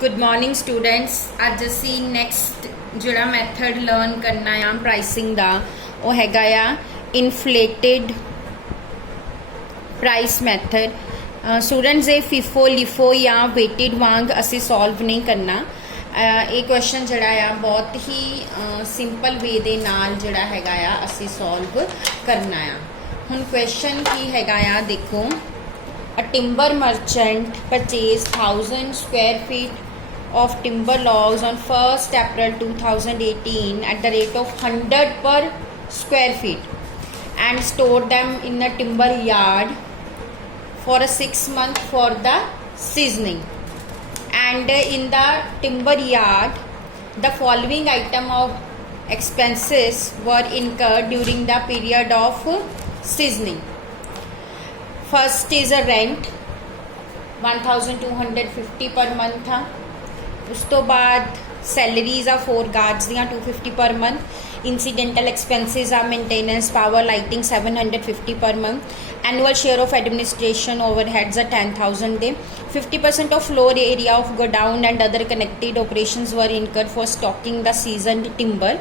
Good morning students. अज असी next जोड़ा method learn करना आ प्राइसिंग का वो हैगा आ इनफ्लेटेड प्राइस मैथड। स्टूडेंट्स ये फिफो लिफो या वेटेड वांग असी सॉल्व नहीं करना। ये क्वेश्चन जोड़ा आ बहुत ही सिंपल वे दे नाल जोड़ा हैगा आ असी सॉल्व करना आ। हुण क्वेश्चन की हैगा आ, देखो, a timber merchant purchased 1000 square feet of timber logs on 1st April 2018 at the rate of 100 per square feet and stored them in a timber yard for a 6 month for the seasoning. And in the timber yard, the following item of expenses were incurred during the period of seasoning. First is a rent 1250 per month था। उस तो बाद salaries आ 4 guards दियाँ 250 per month. Incidental expenses आ maintenance power lighting 750 per month. Annual share of administration overheads आ 10,000 दे। 50% of floor area of godown and other connected operations were incurred for stocking the seasoned timber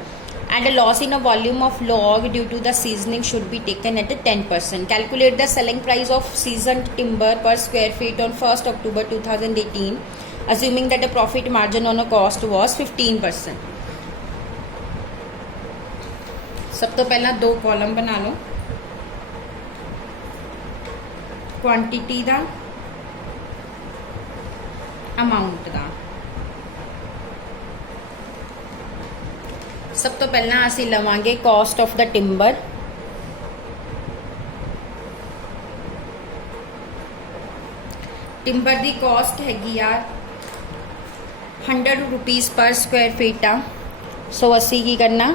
and a loss in a volume of log due to the seasoning should be taken at a 10%. Calculate the selling price of seasoned timber per square feet on 1st October 2018, assuming that the profit margin on a cost was 15%. सब तो पहला दो column बना लो, quantity दा, amount दा। सब तो पहला असी लवांगे cost of the timber. Timber दी कॉस्ट हैगी यार 100 रुपीज़ पर स्क्वायर फीट आ। सो असी की करना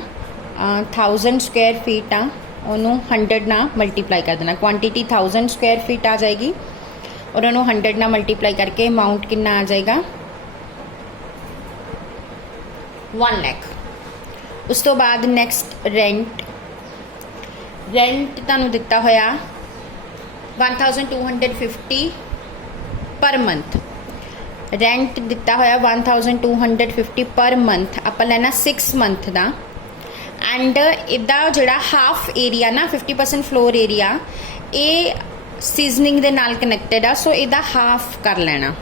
1000 स्क्वायर फीट आ, उन्होंने 100 ना मल्टीप्लाई कर देना। क्वांटिटी 1000 स्क्वायर फीट आ जाएगी और उन्होंने 100 ना मल्टीप्लाई करके अमाउंट कितना आ जाएगा 1 लाख। उस तो बाद नैक्सट रेंट तुहानू दिता होया 1250 पर मंथ। रेंट दिता होया 1250 पर मंथ। आप लेना 6 मंथ का। एंड इदा जोड़ा हाफ एरिया ना 50% फ्लोर एरिया ये सीजनिंग दे नाल कनैक्टेड आ। सो इदा हाफ कर लेना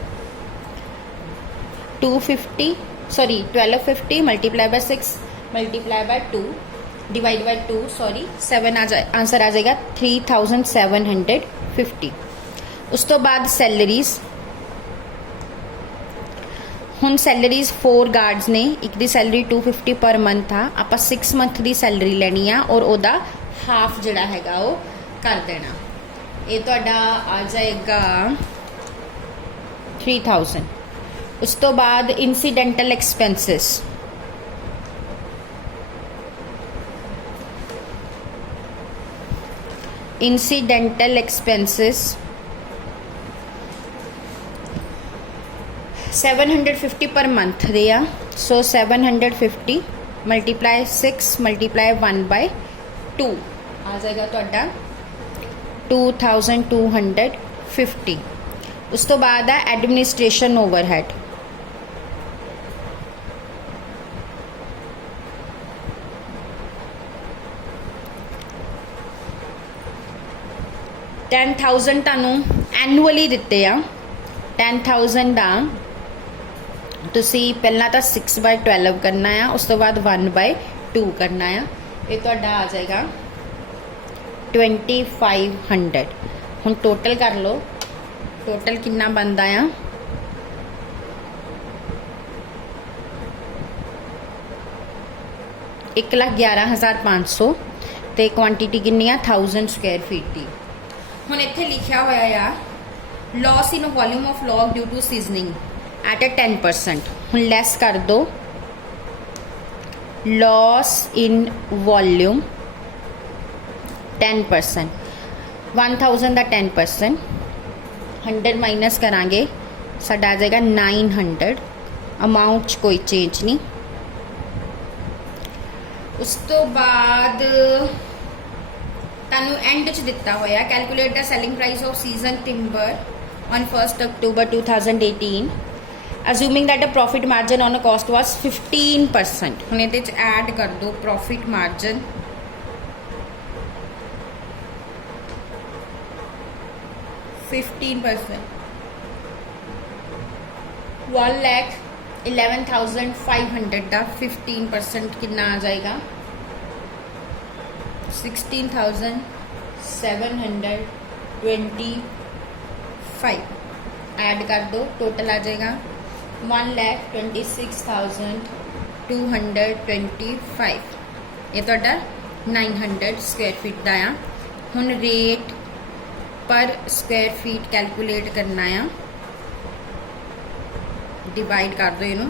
1250 multiply by 6 multiply by 2 divide by 2 7 answer आ जाएगा 3750। उस तो बाद सैलरीज। हुण सैलरीज 4 गार्ड्स ने, एक दी सैलरी 250 पर मंथ था। आप 6 मंथ की सैलरी लेनी आ और ओदा हाफ जिहड़ा हैगा वो कर देना। ये तुहाडा आ जाएगा 3000। उस तो बाद incidental expenses. Incidental expenses 750 per month दे आ। सो 750 मल्टीप्लाई 6 मल्टीप्लाई 1/2 आ जाएगा तुहाडा 2250। उस तो बाद है एडमिनिस्ट्रेशन ओवरहेड। $10,000 तुहानू एनुअली दिते आ। 10,000 का तुसी पहला तो 6/12 करना है, उस तो बाद 1/2 करना है। ये तुहाडा आ जाएगा 2500। हुण टोटल कर लो, टोटल कितना बनता है 1,11,500 तो क्वांटिटी कितनी है 1000 स्क्वायर फीट की। हुण इत्थे लिखिया होया आ loss in volume of log due to seasoning at a 10%। हुण लैस कर दो लॉस इन वॉल्यूम 10%। 1000 का 10% 100 माइनस करांगे साडा आ जाएगा 900। अमाउंट च कोई चेंज नहीं। उस तो बाद तुहानू एंड च दिता होया calculate the selling price of season timber on 1st October 2018 assuming that a profit margin on a cost was 15%। ਹੁਣ ਇਹਦੇ 'ਚ ਐਡ ਕਰ ਦਿਓ ਪ੍ਰੋਫਿਟ ਮਾਰਜਨ 15%। 1,11,500 ਦਾ 15% कितना आ जाएगा 16,725। ऐड कर दो टोटल आ जाएगा 1,26,225। ये तो 900 स्क्वायर फीट का आ। हुण रेट पर स्क्वायर फीट कैलकुलेट करना आ। डिवाइड कर दो इनू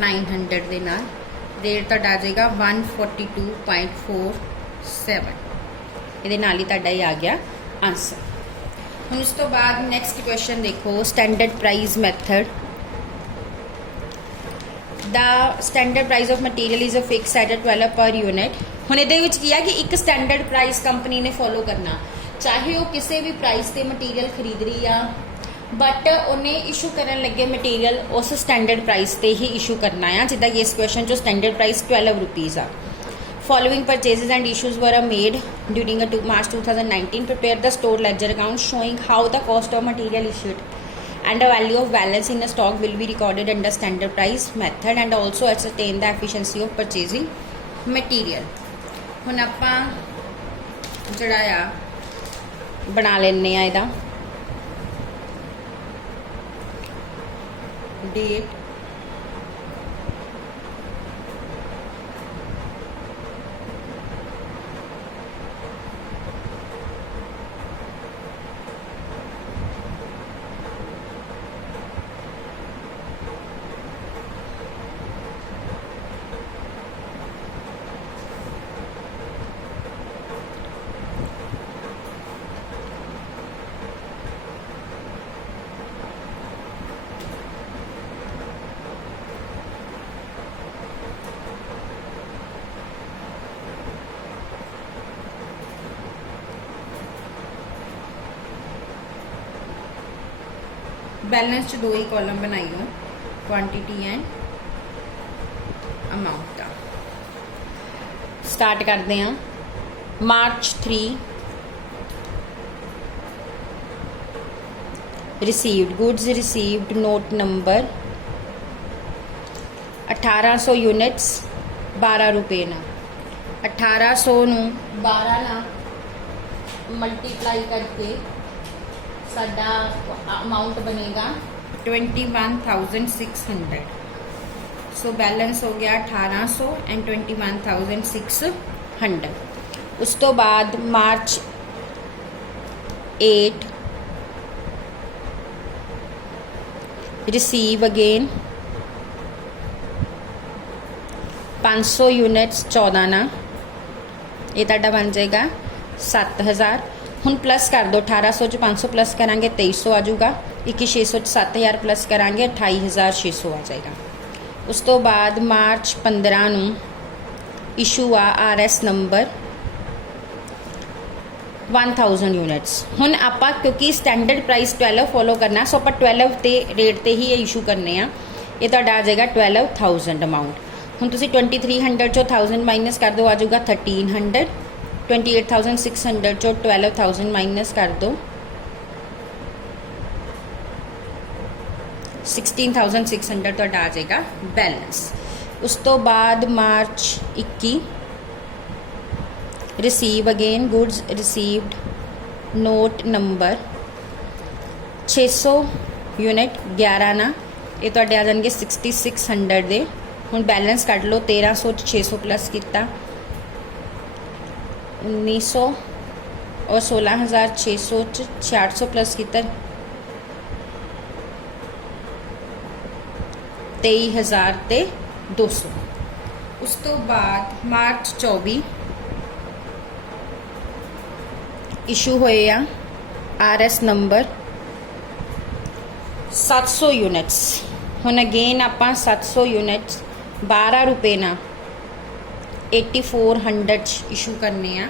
900 के नाल, रेट तो आ जाएगा 142.47। ये नाल ही तुहाडा आ गया आंसर। हम उस तो बाद नैक्सट क्वेश्चन देखो, standard price method. The standard price of material is a fix eight 12 per unit. हुण इहदे विच की है कि एक स्टैंडर्ड प्राइस कंपनी ने फॉलो करना, चाहे वो किसी भी प्राइस से मटीरियल खरीद रही आ, बट उन्हें इशू करन लगे मटीरियल उस स्टैंडर्ड प्राइस ते ही इशू करना है। जिदा कि इस क्वेश्चन जो स्टैंडर्ड प्राइस 12 रुपीज़ आ। Following purchases and issues were made during March 2019। Prepare the store ledger account showing how the cost of material issued and the value of balance in stock will be recorded under standard price method and also ascertain the efficiency of purchasing material. हुण आपां जिहड़ा आ बना लैने आ इहदा date balance च दो ही column बनाइयो, quantity and amount का। स्टार्ट करते हैं March 3 received goods received note number 1800 units 12 रुपये ना 1800 नू 12 ना मल्टीप्लाई करके साडा अमाउंट बनेगा 21,600। सो बैलेंस हो गया 1800 एंड 21,600। उस तो बाद March 8 रिसीव अगेन 500 यूनिट्स 14 ना, ये तुहाडा बन जाएगा 7,000। हुण प्लस कर दो 1800 च 500 प्लस करांगे 2300 आ जाऊगा, 21,600 च 7,000 प्लस करांगे 28,600 आ जाएगा। उस तो बाद March 15 नूं इशू आ RS नंबर 1000 यूनिट्स। हुण आपां क्योंकि स्टैंडर्ड प्राइस 12 फॉलो करना, सो आपां 12 ते रेट ते ही ये इशू करने आ। ये तुहाडा आ जाएगा 12,000 अमाउंट। हुण तुसीं 2300 चो 1000 माइनस कर दो, आ जाऊगा 1300। 28,600 चो 12,000 माइनस कर दो, 16,600 तो आ जाएगा बैलेंस। उस तो बाद March 21 receive again goods received note number 600 unit 11 ना, ये तो आ जाएंगे 6600 दे। हुण बैलेंस कट लो 1300 600 प्लस किया 1900 और 16,600 600 प्लस किया 23,200। उस तो बाद March 24 इशू होए आ RS नंबर 700 यूनिट्स। हुण अगेन आपां 700 यूनिट्स 12 रुपये ना 8400 इशू करने आ।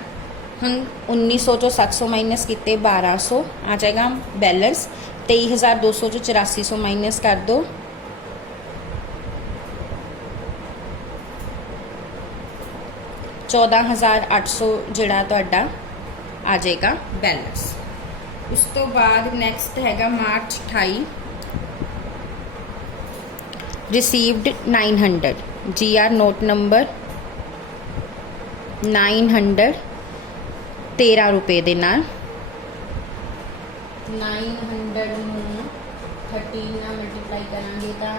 हुण 1900 चो 700 माइनस किते 1200 आ जाएगा बैलेंस। 23,200 चो 8400 माइनस कर दो 14,800 ਜਿਹੜਾ ਤੁਹਾਡਾ ਆ ਜਾਏਗਾ बैलेंस। उस तो बाद नैक्सट हैगा मार्च 28 रिसीव्ड 900 GR नोट नंबर 913 रुपए ਦੇ ਨਾਲ 900 ਨੂੰ 13 ਨਾਲ ਮਲਟੀਪਲਾਈ ਕਰਾਂਗੇ ਤਾਂ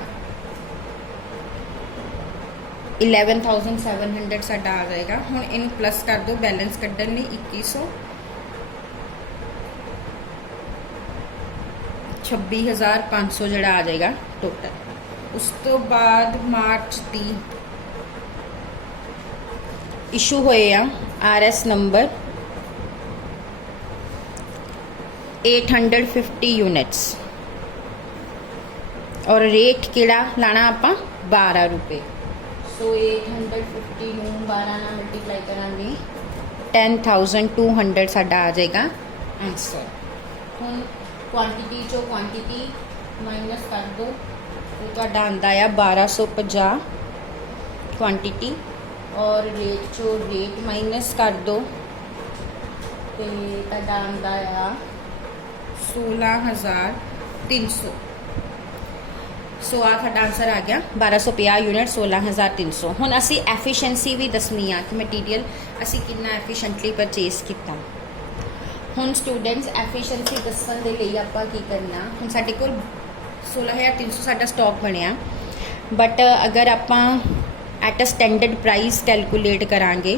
11,700 ਸਾਡਾ ਆ ਜਾਏਗਾ। ਹੁਣ ਇਹਨੂੰ ਪਲੱਸ ਕਰ ਦਿਓ बैलेंस ਕੱਢਣ ਲਈ 2100 26,500 ਜਿਹੜਾ ਆ ਜਾਏਗਾ ਟੋਟਲ। ਉਸ ਤੋਂ ਬਾਅਦ ਮਾਰਚ ਦੀ ਇਸ਼ੂ ਹੋਏ ਆ RS ਨੰਬਰ 850 यूनिट्स और रेट ਕਿਹੜਾ ਲਾਣਾ ਆਪਾਂ 12 रुपए। सो 850 ਨੂੰ 12 ਨਾਲ ਮਲਟੀਪਲਾਈ ਕਰਾਂਗੇ 10,200 ਸਾਡਾ ਆ ਜਾਏਗਾ ਆਨਸਰ। ਹੁਣ क्वांटिटी चो क्वांटिटी माइनस कर दो तो ਤੁਹਾਡਾ ਆਂਦਾ ਆ 1250 क्वांटिटी और रेट चो रेट माइनस कर दो तो ਤੁਹਾਡਾ ਆਂਦਾ ਆ 16,300। सो आ ਤੁਹਾਡਾ ਆਨਸਰ आ गया 1250 यूनिट 16,300। ਹੁਣ ਅਸੀਂ ਐਫੀਸ਼ੀਐਂਸੀ ਵੀ ਦੱਸਣੀ ਆ ਕਿ ਮਟੀਰੀਅਲ ਅਸੀਂ ਕਿੰਨਾ ਐਫੀਸ਼ੀਐਂਟਲੀ ਪਰਚੇਸ ਕੀਤਾ। ਹੁਣ ਸਟੂਡੈਂਟਸ ਐਫੀਸ਼ੀਐਂਸੀ ਦੱਸਣ ਦੇ ਲਈ ਆਪਾਂ ਕੀ ਕਰਨਾ, ਹੁਣ ਸਾਡੇ ਕੋਲ 16,300 ਸਾਡਾ ਸਟਾਕ ਬਣਿਆ, ਬਟ ਅਗਰ ਆਪਾਂ at a standard price calculate ਕਰਾਂਗੇ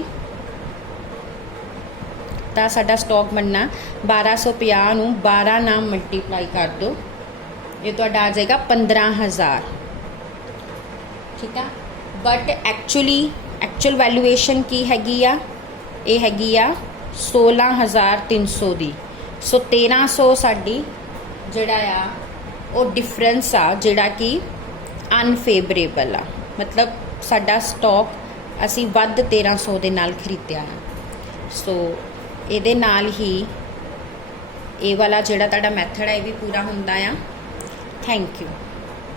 ਤਾਂ ਸਾਡਾ ਸਟਾਕ ਬਣਨਾ 1250 ਨੂੰ 12 ਨਾਲ ਮਲਟੀਪਲਾਈ ਕਰ ਦਿਓ, ਇਹ ਤੁਹਾਡਾ ਆ ਜਾਏਗਾ 15,000। ਠੀਕ ਆ, ਬਟ ਐਕਚੁਅਲ ਵੈਲੂਏਸ਼ਨ ਕੀ ਹੈਗੀ ਆ, ਇਹ ਹੈਗੀ ਆ 16,300 ਦੀ। ਸੋ 1,300 ਸਾਡੀ ਜਿਹੜਾ ਆ ਉਹ ਡਿਫਰੈਂਸ ਆ ਜਿਹੜਾ ਕਿ ਅਨਫੇਵਰੇਬਲ ਆ, ਮਤਲਬ ਸਾਡਾ ਸਟਾਕ ਅਸੀਂ ਵੱਧ 1,300 ਦੇ ਨਾਲ ਖਰੀਦਿਆ ਆ। ਸੋ ਇਹਦੇ ਨਾਲ ਹੀ ਇਹ ਵਾਲਾ ਜਿਹੜਾ ਤੁਹਾਡਾ ਮੈਥਡ ਹੈ ਇਹ ਵੀ ਪੂਰਾ ਹੁੰਦਾ ਆ। Thank you.